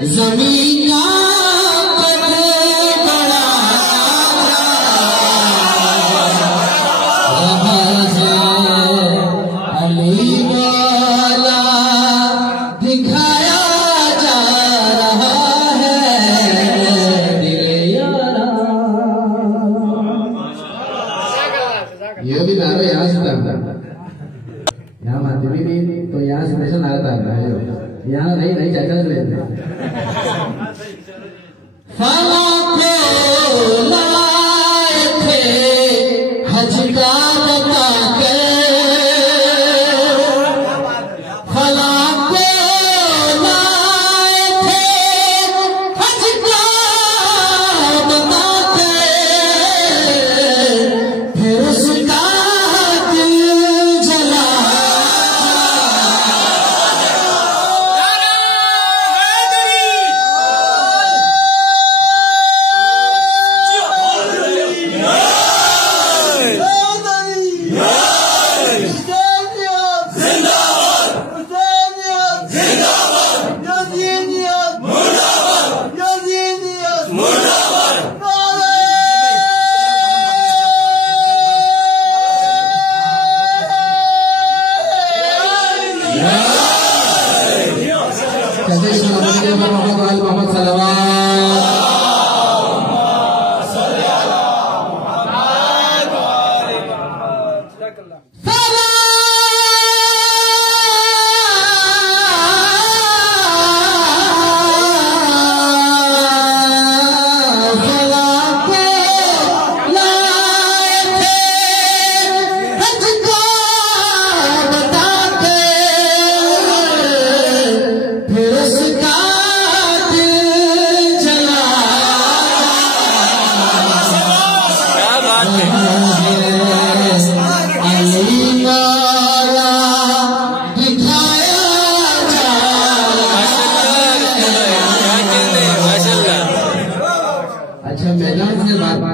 जमीन का दिखाया जा रहा है ये भी गाना यहाँ से आता यहाँ माध्यमिक नहीं तो यहाँ से मिशन आता है यहाँ नहीं जगह से लेते लाए थे हज का बता के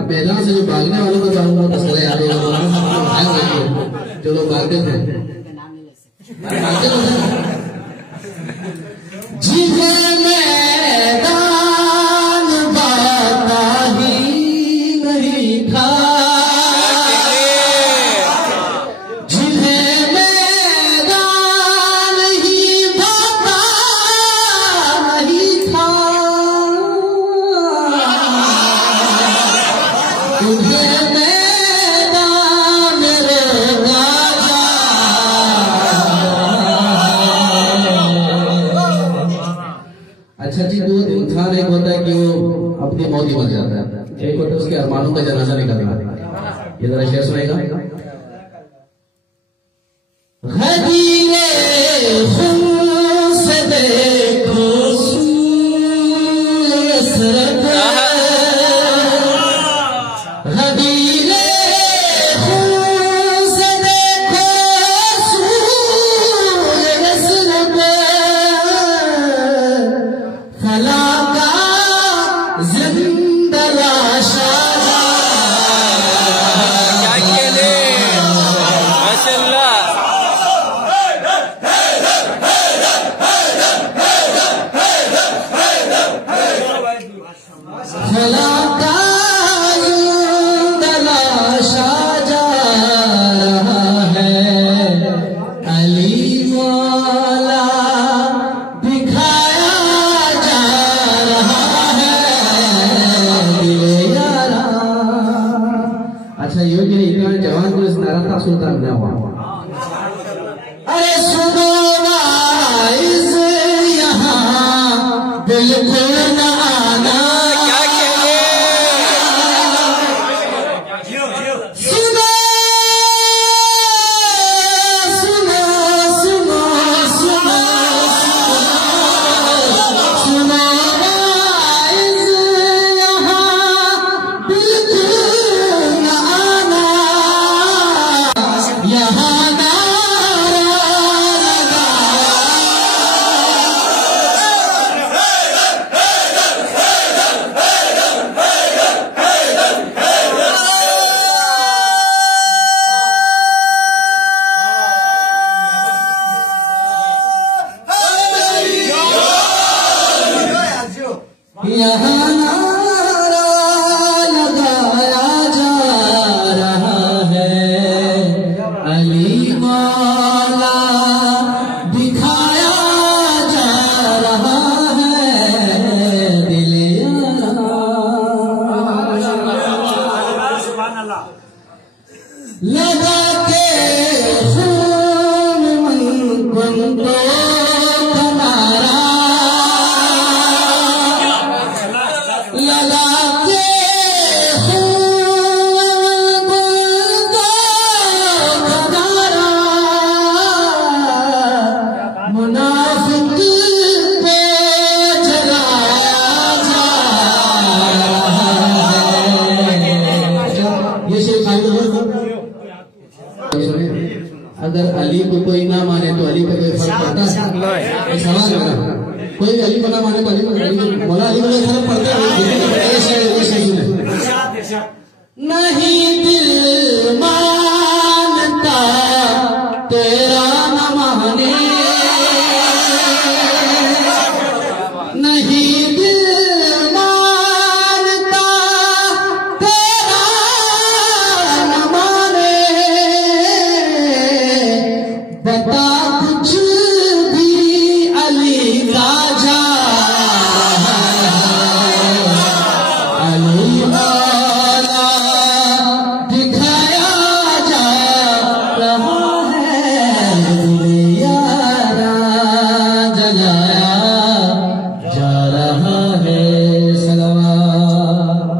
मैदान से जो भागने वालों को चाहूंगा तस्करा याद जो लोग भागते थे जिन्हें मैदान बाता ही नहीं था जिन्हें मैदान ही बाता नहीं था तुझे मैदान मेरे राजा अच्छा जी दो इंसान एक होता है कि वो अपनी मौत ही मर जाता है एक होता है उसके अरमानों का जनाजा निकलना ये जरा शेर सुनेगा गदीरे खून से देखो सूरत जवान पुलिस नारा सुल्तान बना हुआ अरे सुनो वाइज यहाँ बिल्कुल न आना क्या सुनो सुनो सुनो सुनो सुनो वाइज यहाँ बिल्कुल न आना यहाँ यहाँ नारा लगाया जा रहा है, अली मौला दिखाया जा रहा है, दिल लगा के खून मन बंदो तुम्हारा, लगा के खून बंदो तुम्हारा, मुनाफिक पे जलाया जा रहा है। ये शेख अगर अली को कोई ना माने तो अली पे कोई फर्क पड़ता है? सवाल है, कोई भी अली को ना माने तो अली मौला अली को कोई फर्क पड़ता है? नहीं दिल मानता तेरा न माने, नहीं दिल मानता तेरा न माने, बता कुछ भी अली का जा रहा है, अली मौला दिखाया जा रहा है, यारा जलाया जा रहा है। सलावत